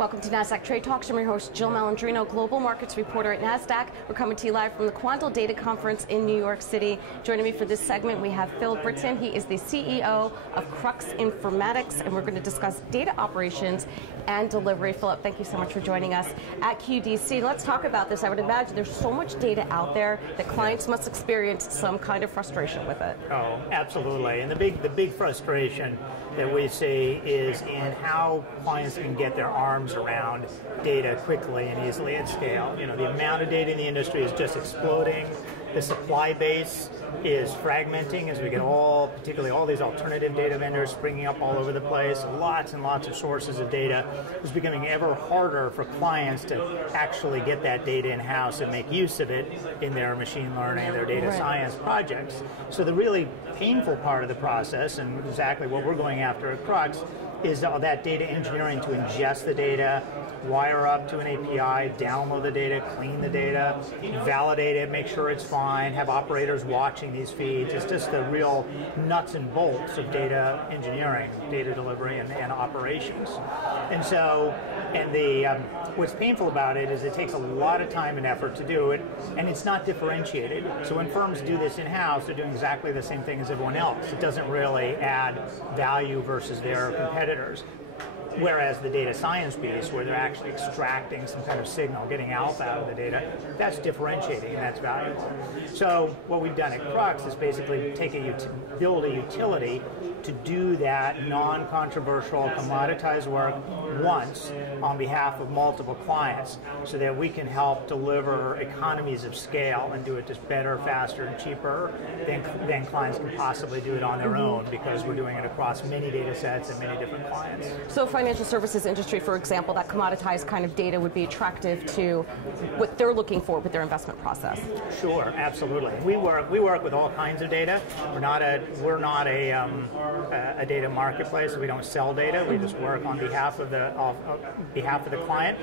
Welcome to Nasdaq Trade Talks. I'm your host, Jill Malandrino, Global Markets Reporter at Nasdaq. We're coming to you live from the Quantal Data Conference in New York City. Joining me for this segment, we have Phil Britton. He is the CEO of Crux Informatics, and we're going to discuss data operations and delivery. Philip, thank you so much for joining us at QDC. Let's talk about this. I would imagine there's so much data out there that clients must experience some kind of frustration with it. Oh, absolutely. And the big frustration that we see is in how clients can get their arms around data quickly and easily at scale. You know, the amount of data in the industry is just exploding. The supply base is fragmenting as we get particularly all these alternative data vendors springing up all over the place. Lots and lots of sources of data. It's becoming ever harder for clients to actually get that data in-house and make use of it in their machine learning, their data science projects. So the really painful part of the process, and exactly what we're going after at Crux, is all that data engineering to ingest the data, wire up to an API, download the data, clean the data, validate it, make sure it's fine, have operators watching these feeds. It's just the real nuts and bolts of data engineering, data delivery, and operations. And so, what's painful about it is it takes a lot of time and effort to do it, and it's not differentiated. So when firms do this in-house, they're doing exactly the same thing as everyone else. It doesn't really add value versus their competitors. Whereas the data science piece, where they're actually extracting some kind of signal, getting alpha out of the data, that's differentiating and that's valuable. So what we've done at Crux is basically build a utility to do that non-controversial, commoditized work once on behalf of multiple clients, so that we can help deliver economies of scale and do it just better, faster, and cheaper than clients can possibly do it on their own, because we're doing it across many data sets and many different clients. So financial services industry, for example, that commoditized kind of data would be attractive to what they're looking for with their investment process. Sure, absolutely. We work with all kinds of data. We're not a data marketplace. We don't sell data. We just work on behalf of the client,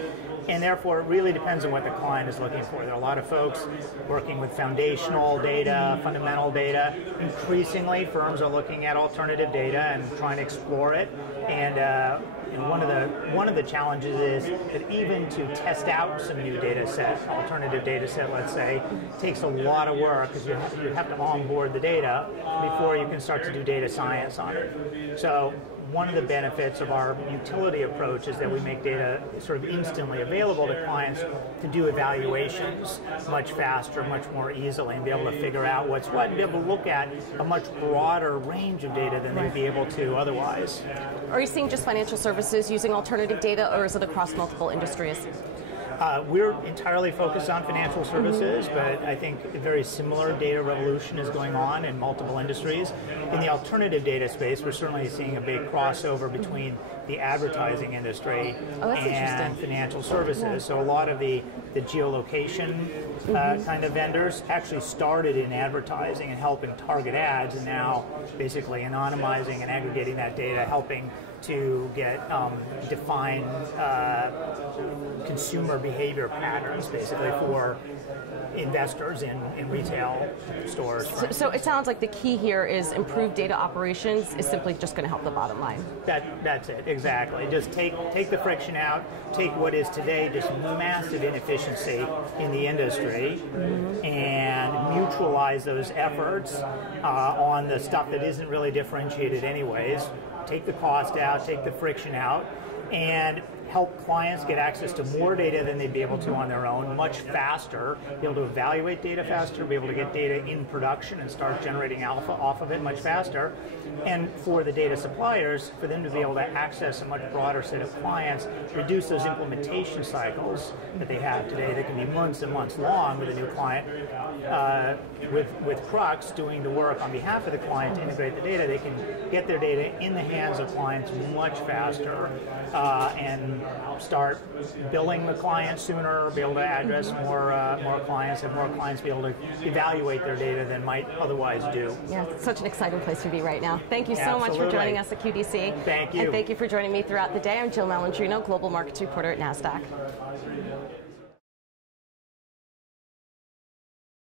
and therefore it really depends on what the client is looking for. There are a lot of folks working with foundational data, fundamental data. Increasingly, firms are looking at alternative data and trying to explore it. And one of the challenges is that even to test out some new data set, alternative data set, let's say, takes a lot of work, because you have to onboard the data before you can start to do data science on it. So one of the benefits of our utility approach is that we make data sort of instantly available to clients to do evaluations much faster, much more easily, and be able to figure out what's what, and be able to look at a much broader range of data than they'd be able to otherwise. Are you seeing just financial services using alternative data, or is it across multiple industries? We're entirely focused on financial services, but I think a very similar data revolution is going on in multiple industries. In the alternative data space, we're certainly seeing a big crossover between the advertising industry and financial services. Yeah. So a lot of the geolocation kind of vendors actually started in advertising and helping target ads, and now basically anonymizing and aggregating that data, helping to get define consumer behavior patterns, basically, for investors in retail stores. So it sounds like the key here is improved data operations is simply just going to help the bottom line. That's it, exactly. Just take the friction out, take what is today just massive inefficiency in the industry, and neutralize those efforts on the stuff that isn't really differentiated anyways. Take the cost out, take the friction out, and help clients get access to more data than they'd be able to on their own, much faster, be able to evaluate data faster, be able to get data in production and start generating alpha off of it much faster. And for the data suppliers, for them to be able to access a much broader set of clients, reduce those implementation cycles that they have today that can be months and months long with a new client. With Crux doing the work on behalf of the client to integrate the data, they can get their data in the hands of clients much faster and start billing the client sooner, be able to address more clients, have more clients be able to evaluate their data than might otherwise do. Yeah, it's such an exciting place to be right now. Thank you so much for joining us at QDC. Thank you. And thank you for joining me throughout the day. I'm Jill Malandrino, Global Markets Reporter at Nasdaq.